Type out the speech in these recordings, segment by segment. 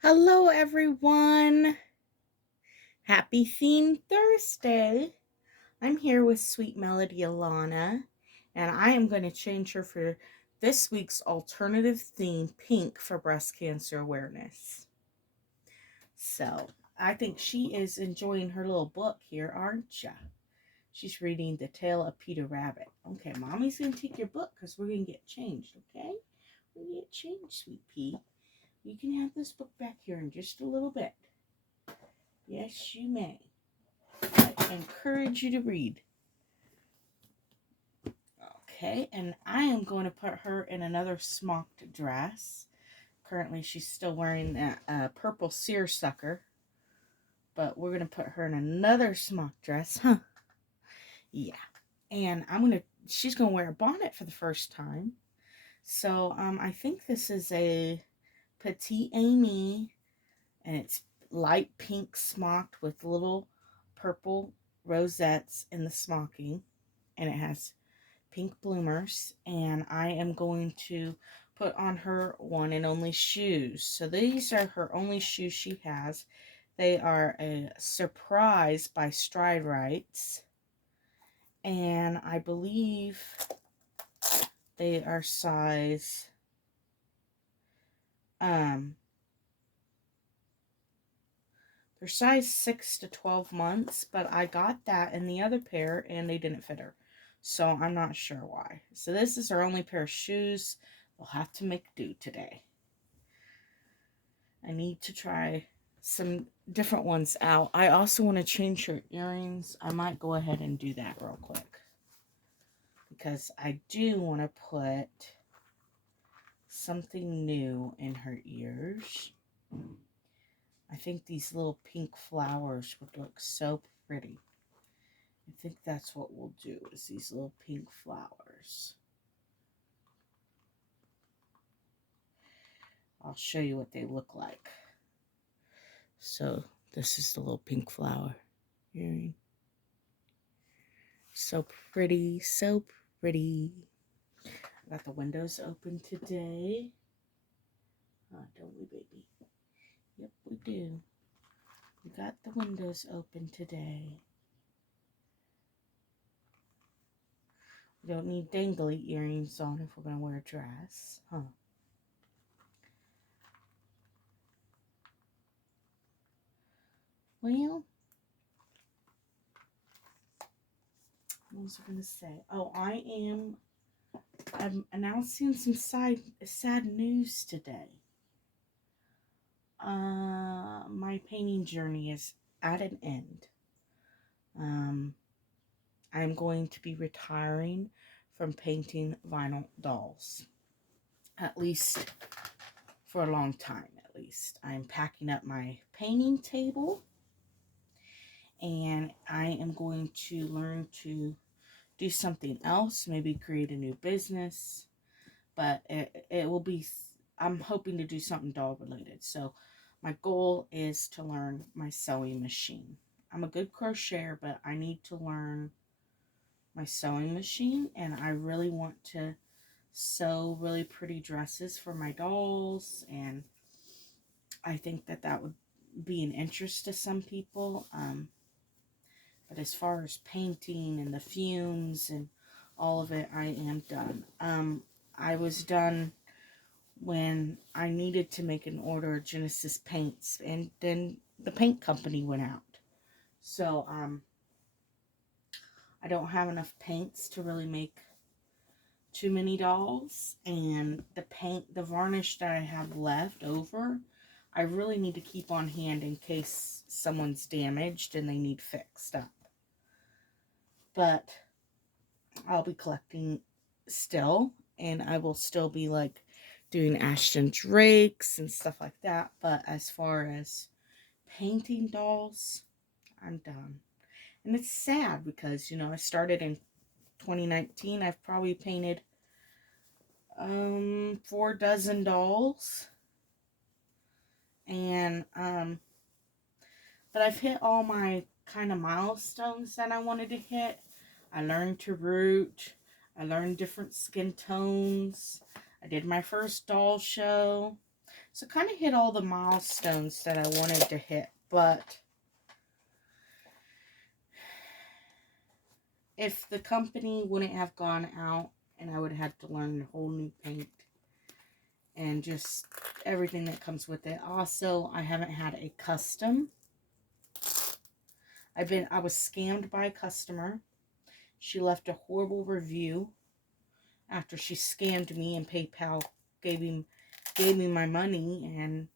Hello, everyone. Happy Theme Thursday. I'm here with Sweet Melody Alana, and I am going to change her for this week's alternative theme, pink, for breast cancer awareness. So, I think she is enjoying her little book here, aren't ya? She's reading The Tale of Peter Rabbit. Okay, Mommy's going to take your book because we're going to get changed, okay? We're going to get changed, Sweet Pea. You can have this book back here in just a little bit. Yes, you may. I encourage you to read. Okay, and I am going to put her in another smocked dress. Currently, she's still wearing that purple seersucker, but we're going to put her in another smocked dress. Huh. Yeah. And she's going to wear a bonnet for the first time. So, I think this is a Petite Amy, and it's light pink smocked with little purple rosettes in the smocking, and it has pink bloomers, and I am going to put on her one and only shoes. So these are her only shoes she has. They are a Surprise by Stride Rights, and I believe they are size they're size 6 to 12 months, but I got that in the other pair and they didn't fit her. So I'm not sure why. So this is her only pair of shoes. We'll have to make do today. I need to try some different ones out. I also want to change her earrings. I might go ahead and do that real quick, because I do want to put something new in her ears. I think these little pink flowers would look so pretty. I think that's what we'll do, is these little pink flowers. I'll show you what they look like. So this is the little pink flower earring. So pretty, so pretty. I got the windows open today. Don't we, baby? Yep, we do. We got the windows open today. We don't need dangly earrings on if we're going to wear a dress, huh? Well, what was I going to say? Oh, I'm announcing some sad news today. My painting journey is at an end. I'm going to be retiring from painting vinyl dolls. At least for a long time, at least. I'm packing up my painting table, and I am going to learn to do something else, maybe create a new business, but it will be, I'm hoping to do something doll related. So my goal is to learn my sewing machine. I'm a good crocheter, but I need to learn my sewing machine, and I really want to sew really pretty dresses for my dolls, and I think that would be an interest to some people. But as far as painting and the fumes and all of it, I am done. I was done when I needed to make an order of Genesis paints, and then the paint company went out. So, I don't have enough paints to really make too many dolls, and the varnish that I have left over, I really need to keep on hand in case someone's damaged and they need fixed up. But I'll be collecting still, and I will still be like doing Ashton Drakes and stuff like that. But as far as painting dolls, I'm done. And it's sad because, I started in 2019. I've probably painted 4 dozen dolls, and but I've hit all my kind of milestones that I wanted to hit. I learned to root. I learned different skin tones. I did my first doll show. So kind of hit all the milestones that I wanted to hit, but if the company wouldn't have gone out and I would have had to learn a whole new paint and just everything that comes with it. Also, I haven't had a custom. I was scammed by a customer. She left a horrible review after she scammed me, and PayPal gave me my money,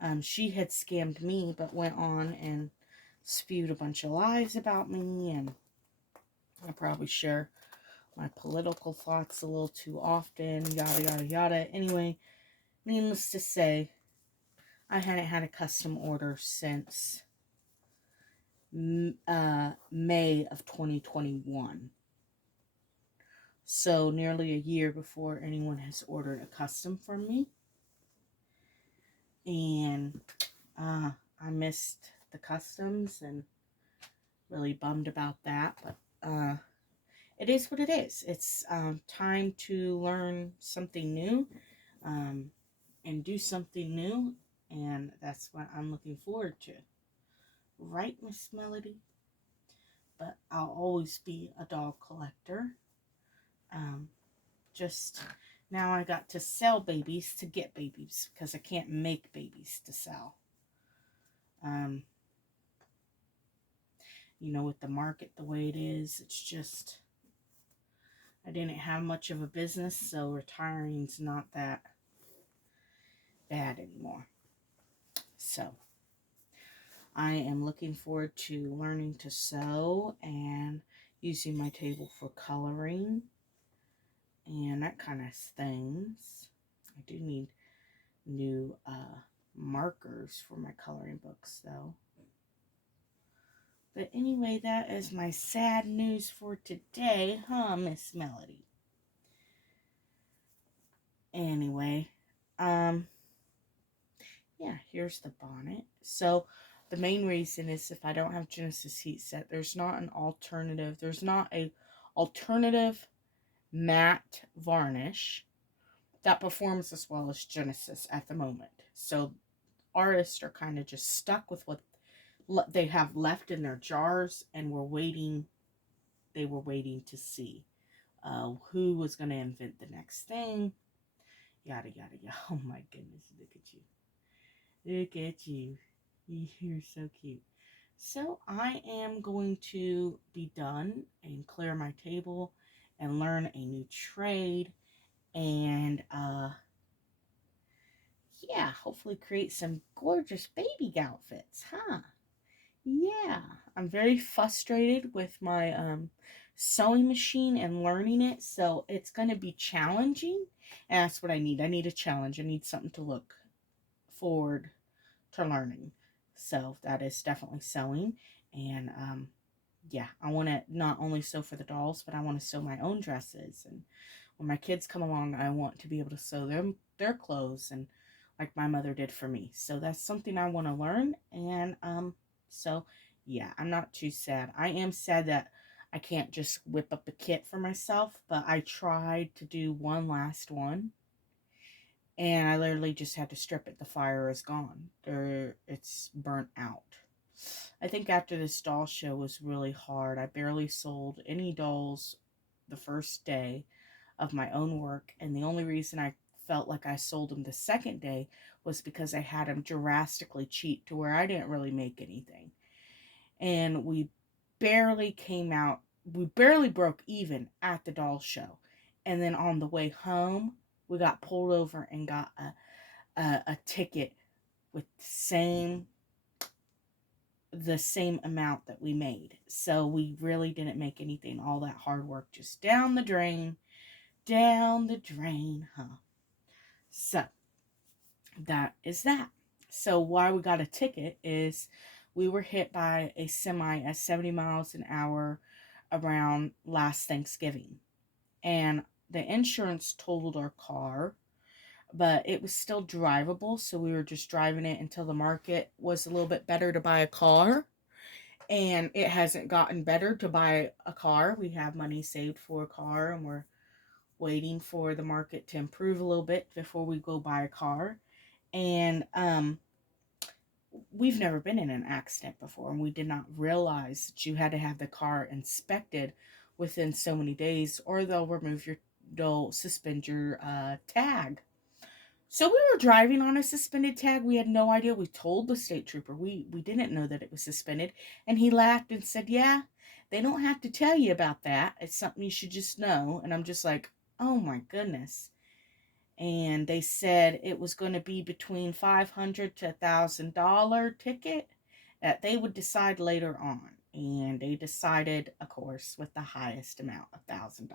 and she had scammed me but went on and spewed a bunch of lies about me, and I probably share my political thoughts a little too often, yada yada yada. Anyway, needless to say, I hadn't had a custom order since May of 2021. So nearly a year before anyone has ordered a custom from me. And I missed the customs and really bummed about that. But it is what it is. It's time to learn something new and do something new. And that's what I'm looking forward to. Right, Miss Melody? But I'll always be a doll collector. Just now I got to sell babies to get babies because I can't make babies to sell. You know, with the market the way it is, it's just, I didn't have much of a business, so retiring's not that bad anymore. So I am looking forward to learning to sew and using my table for coloring and that kind of things. I do need new markers for my coloring books though. But anyway, that is my sad news for today, huh, Miss Melody? Anyway, yeah, here's the bonnet. So the main reason is if I don't have Genesis heat set, there's not an alternative. There's not a alternative matte varnish that performs as well as Genesis at the moment. So artists are kind of just stuck with what they have left in their jars, and they were waiting to see who was going to invent the next thing, yada yada yada. Oh my goodness, look at you, you're so cute. So I am going to be done and clear my table and learn a new trade, and yeah, hopefully create some gorgeous baby outfits, huh? Yeah, I'm very frustrated with my sewing machine and learning it, so it's going to be challenging, and that's what I need. I need a challenge. I need something to look forward to learning. So that is definitely sewing, and yeah, I want to not only sew for the dolls, but I want to sew my own dresses, and when my kids come along, I want to be able to sew their clothes, and like my mother did for me. So that's something I want to learn, and so yeah, I'm not too sad. I am sad that I can't just whip up a kit for myself, but I tried to do one last one, and I literally just had to strip it. The fire is gone. It's burnt out. I think after this doll show was really hard. I barely sold any dolls the first day of my own work, and the only reason I felt like I sold them the second day was because I had them drastically cheap to where I didn't really make anything. And we barely broke even at the doll show. And then on the way home, we got pulled over and got a ticket with the same amount that we made. So we really didn't make anything. All that hard work just down the drain, huh? So that is that. So why we got a ticket is we were hit by a semi at 70 miles an hour around last Thanksgiving. And the insurance totaled our car, but it was still drivable. So we were just driving it until the market was a little bit better to buy a car. And it hasn't gotten better to buy a car. We have money saved for a car, and we're waiting for the market to improve a little bit before we go buy a car. And we've never been in an accident before, and we did not realize that you had to have the car inspected within so many days, or they'll suspend your tag. So we were driving on a suspended tag. We had no idea. We told the state trooper we didn't know that it was suspended, and he laughed and said, "Yeah, they don't have to tell you about that. It's something you should just know." And I'm just like, "Oh my goodness." And they said it was going to be between $500 to $1,000 ticket that they would decide later on. And they decided, of course, with the highest amount, $1,000.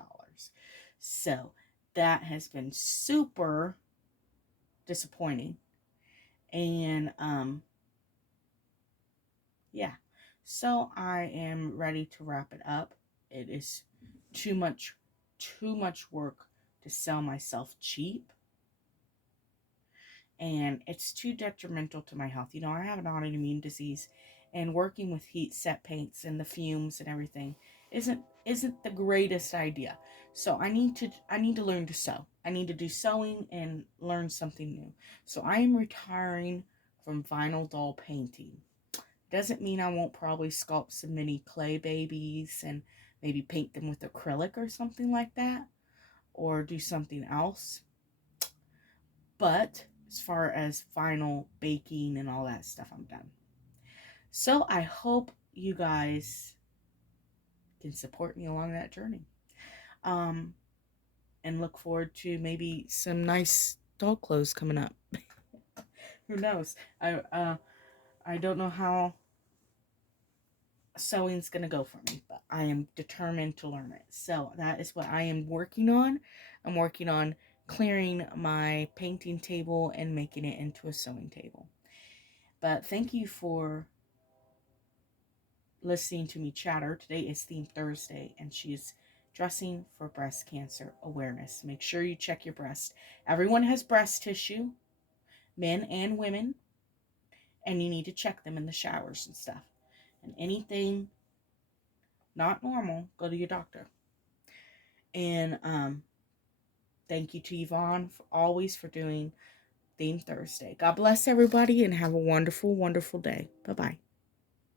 So that has been super disappointing. And yeah, so I am ready to wrap it up. It is too much, too much work to sell myself cheap, and it's too detrimental to my health. You know, I have an autoimmune disease, and working with heat set paints and the fumes and everything isn't the greatest idea. So I need to learn to sew. I need to do sewing and learn something new. So I am retiring from vinyl doll painting. Doesn't mean I won't probably sculpt some mini clay babies and maybe paint them with acrylic or something like that, or do something else. But as far as vinyl baking and all that stuff, I'm done. So I hope you guys can support me along that journey. Um, and look forward to maybe some nice doll clothes coming up. Who knows? I don't know how sewing's gonna go for me, but I am determined to learn it. So that is what I am working on. I'm working on clearing my painting table and making it into a sewing table. But thank you for listening to me chatter. Today is Theme Thursday, and she's dressing for breast cancer awareness. Make sure you check your breast. Everyone has breast tissue, men and women, and you need to check them in the showers and stuff. And anything not normal, go to your doctor. And thank you to Yvonne always for doing Theme Thursday. God bless everybody and have a wonderful, wonderful day. Bye bye.